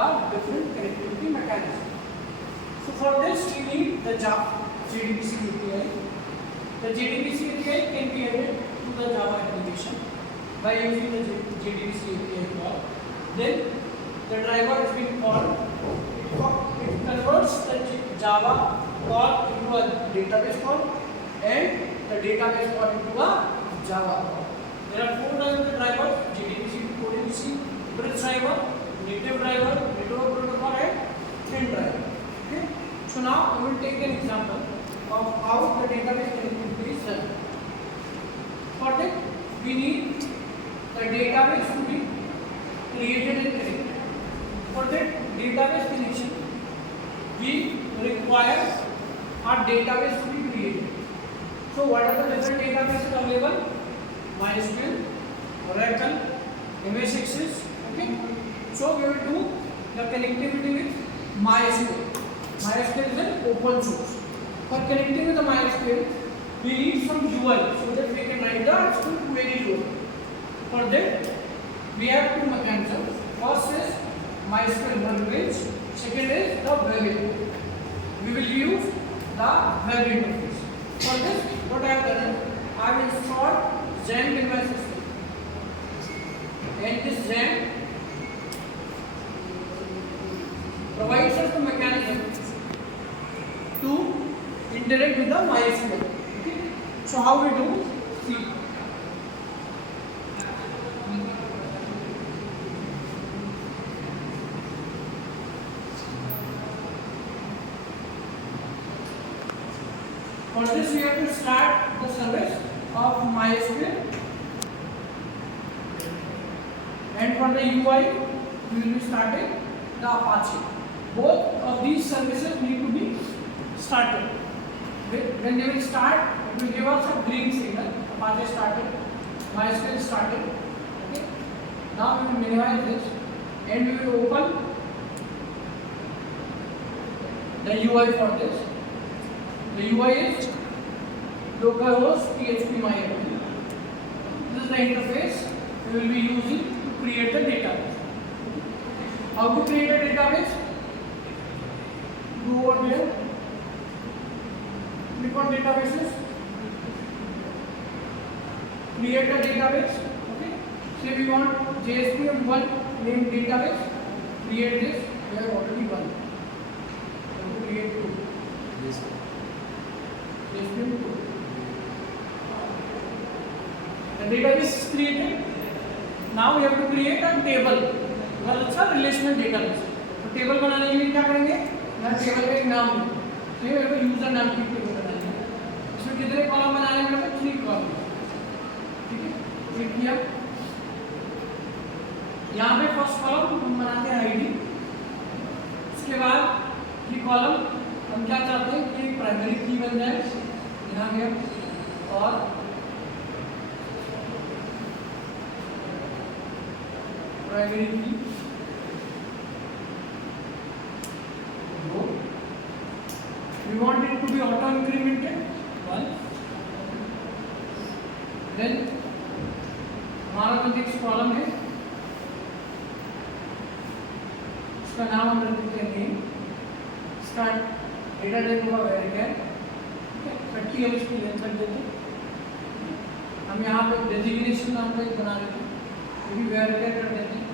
the different connectivity mechanism. So for this we need the JDBC API. The JDBC API can be added to the Java application by using the JDBC API call. Then the driver is being called. It converts the Java call into a database call and the database call into a Java call. There are four types of drivers: JDBC, ODBC, bridge driver, native driver, network protocol, and thin driver. Okay. So now I will take an example of how the database connectivity is done. For that, we need the database to be created and connected. For that database connection, we require our database to be created. So what are the different databases available? MySQL, Oracle, MS Access. Okay. So we will do the connectivity with MySQL. MySQL is an open source. For connecting with the MySQL, we need some UI so that we can write the SQL query UI. For that, we have two mechanisms. First is MySQL language. Second is the web interface. We will use the web interface. For this, what I have done is I have installed XAMPP in my system. And this XAMPP provides us the mechanism to interact with the MySQL. Okay. So how we do? See. For this we have to start the service of MySQL, and for the UI we will be starting the Apache. Both of these services need to be started. When they will start, it will give us a green signal. Apache started, MySQL started. Okay. Now we will minimize this and we will open the UI for this. The UI is localhost php-myadmin. This is the interface we will be using to create the database. How to create a database? Go over here, click on databases, create a database. Okay. Say we want JSPM1 named database. Create this. We have already one. So create two. The database is created. Now we have to create a table. It's a relational database. तो टेबल बनाने के लिए क्या करेंगे? यहाँ टेबल का एक नाम है. तो ये मेरे को यूजर नाम की टेबल बनानी है. इसमें कितने कॉलम बनाने हैं? मेरे को 3 कॉलम. ठीक है? क्लिक किया. यहाँ पे फर्स्ट कॉलम हम बनाते हैं आईडी. उसके बाद ये कॉलम हम क्या चाहते हैं कि प्राइमरी की बन जाए. यहाँ गया और प्राइमरी की दो. We want it to be auto incremented 1. Then हमारा जो नेक्स्ट कॉलम है इसका नाम हम रख देते हैं नेम. इसका डेटा टाइप होगा वेरिएबल. 30 हम इसकी लेंथ रख देते हैं. हम यहाँ पे डेजिग्नेशन नाम का एक बना लेते हैं. ये भी वेरिएबल कर देते हैं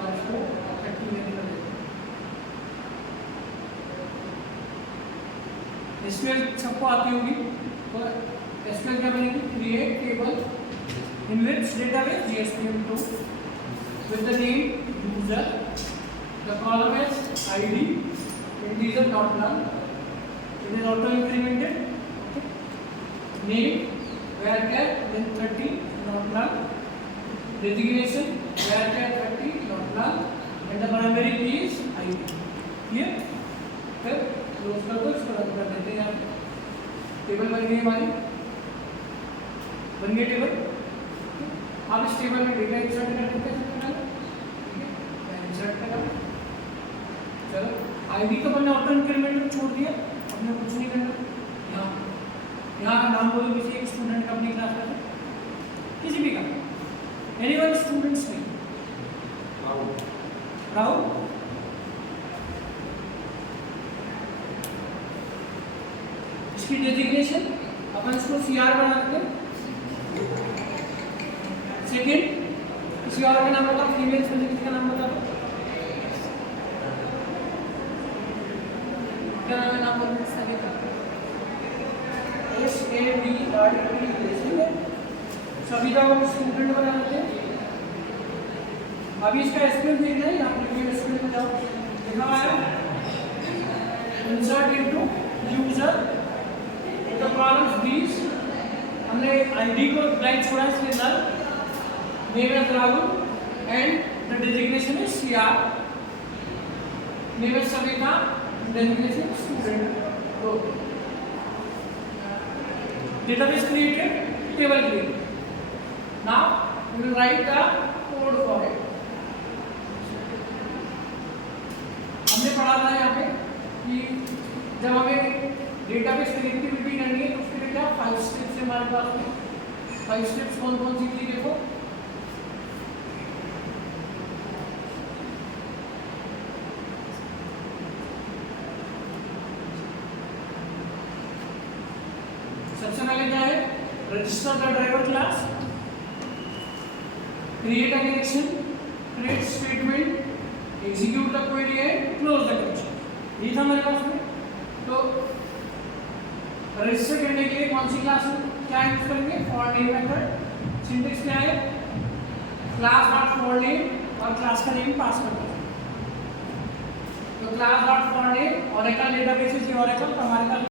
और इसको 30 लेंथ कर देते हैं. एसक्यूएल सबको आती होगी. तो एसक्यूएल क्या बनेगी? Create table in which database JSPM2 with the name user. The column is ID, integer not null. It is auto incremented. Name varchar then 30 not null. Designation varchar 30 not null. And the primary key is ID. Here, फिर क्लोज कर दो. इसको रन कर देते हैं. यहाँ टेबल बन गई हमारी. बन गई टेबल. अब इस टेबल में डेटा इंसर्ट कर देते हैं. इंसर्ट करा. चलो आईडी तो मैंने ऑटो इंक्रीमेंट में छोड़ दिया. अपने कुछ नहीं करना. यहाँ का नाम बोलो किसी एक स्टूडेंट का अपनी क्लास का, किसी भी का, एनीवन स्टूडेंट्स नहीं. राहुल इसकी डेजिग्नेशन अपन इसको CR बना देते हैं। सेकेंड, किसी और का नाम बताओ, फीमेल में किसी का नाम बताओ, क्या नाम है, नाम बोलो। सविता को स्टूडेंट बना देते हैं। अभी इसका एसक्यूएल देखना है, यहाँ पे एसक्यूएल में जाओ, लिखा हुआ है insert into user the columns these. हमने आईडी को ब्लैंक छोड़ा इसलिए null, name is Rahul and the designation is CR, name is Savita, designation student. Okay, database created, table created. Now we will write the code for it. हमने पढ़ा था यहाँ पे कि जब हमें डेटाबेस कनेक्टिविटी करनी है तो उसके लिए क्या 5 स्टेप्स है हमारे पास में। 5 स्टेप्स कौन कौन सी थी देखो। सबसे पहले क्या है, register the driver class, create a connection, create statement, execute the query and close the connection. ये था हमारे पास में। तो रजिस्टर करने के लिए कौन सी क्लास क्या यूज करेंगे, फॉर नेम मेथड। सिंटेक्स क्या है, क्लास डॉट फॉर नेम और क्लास का नेम पास करना है। तो class dot for name, Oracle database से ओरेकल, तो हमारे पास